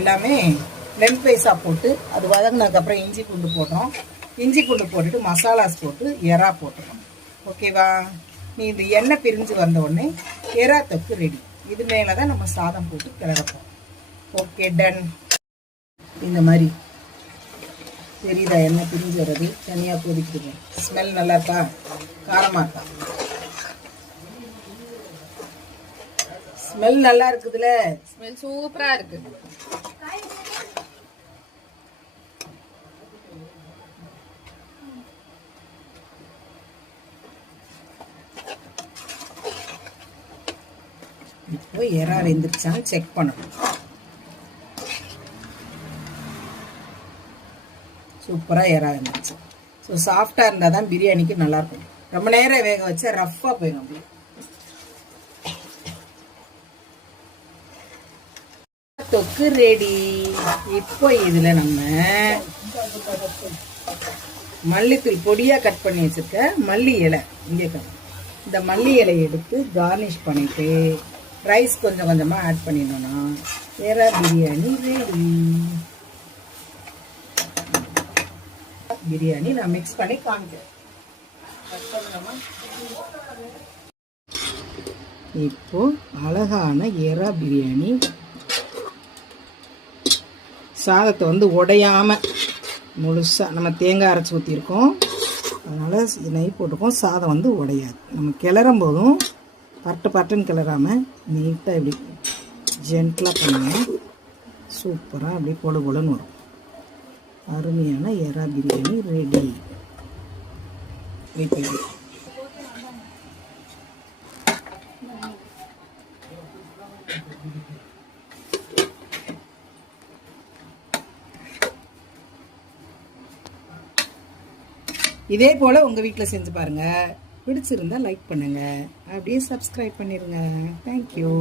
எல்லாமே லென்த் வைஸாக போட்டு அது வதங்கினதுக்கப்புறம் இஞ்சி பூண்டு போடுறோம். இஞ்சி பூண்டு போட்டுட்டு மசாலாஸ் போட்டு எறா போட்டுறோம். ஓகேவா? நீ இந்த எண்ணெய் பிரிஞ்சு வந்த உடனே எறா தொக்கு ரெடி. இது மேலே தான் நம்ம சாதம் போட்டு கிளறப்போம். Okay, ton. இந்த மாதிரி தெரியுதா எண்ணெய் பிரிஞ்சு வர்றது? தனியாக கொதிக்குதுங்க. ஸ்மெல் நல்லா இருக்கா? காரமாக இருக்கா? ஸ்மெல் நல்லா இருக்குதுல? ஸ்மெல் சூப்பரா இருக்கு. இப்போ எறா வெந்துருச்சான்னு செக் பண்ணணும். சூப்பராக எறா வெந்துருச்சு. ஸோ சாஃப்டாக இருந்தால் தான் பிரியாணிக்கு நல்லாயிருக்கும். ரொம்ப நேரம் வேக வச்சா ரஃப்பாக போயிடும். அப்படி தொக்கு ரெடி. இப்போ இதில் நம்ம மல்லித்தூள் பொடியாக கட் பண்ணி வச்சுருக்க மல்லி இலை இங்கே இந்த மல்லி இலையை எடுத்து கார்னிஷ் பண்ணிவிட்டு ரைஸ் கொஞ்சம் கொஞ்சமாக ஆட் பண்ணிடணும்னா எறா பிரியாணி ரெடி. பிரியாணி நான் மிக்ஸ் பண்ணி காமிக்கிறேன். இப்போ அழகான எறா பிரியாணி சாதத்தை வந்து உடையாம முழுசாக நம்ம தேங்காய் அரைச்சி ஊற்றிருக்கோம். அதனால் நெய் போட்டுக்கோம். சாதம் வந்து உடையாது. நம்ம கிளறும் போதும் பட்டுன்னு கிளறாமல் நீட்டாக இப்படி ஜென்டலாக பண்ணோம்னா சூப்பராக அப்படி பொழுன்னு வரும். அருமையான எறா பிரியாணி ரெடி. இதே போல் உங்கள் வீட்டில் செஞ்சு பாருங்கள். பிடிச்சிருந்தா லைக் பண்ணுங்கள். அப்படியே சப்ஸ்கிரைப் பண்ணிடுங்க. தேங்க்யூ.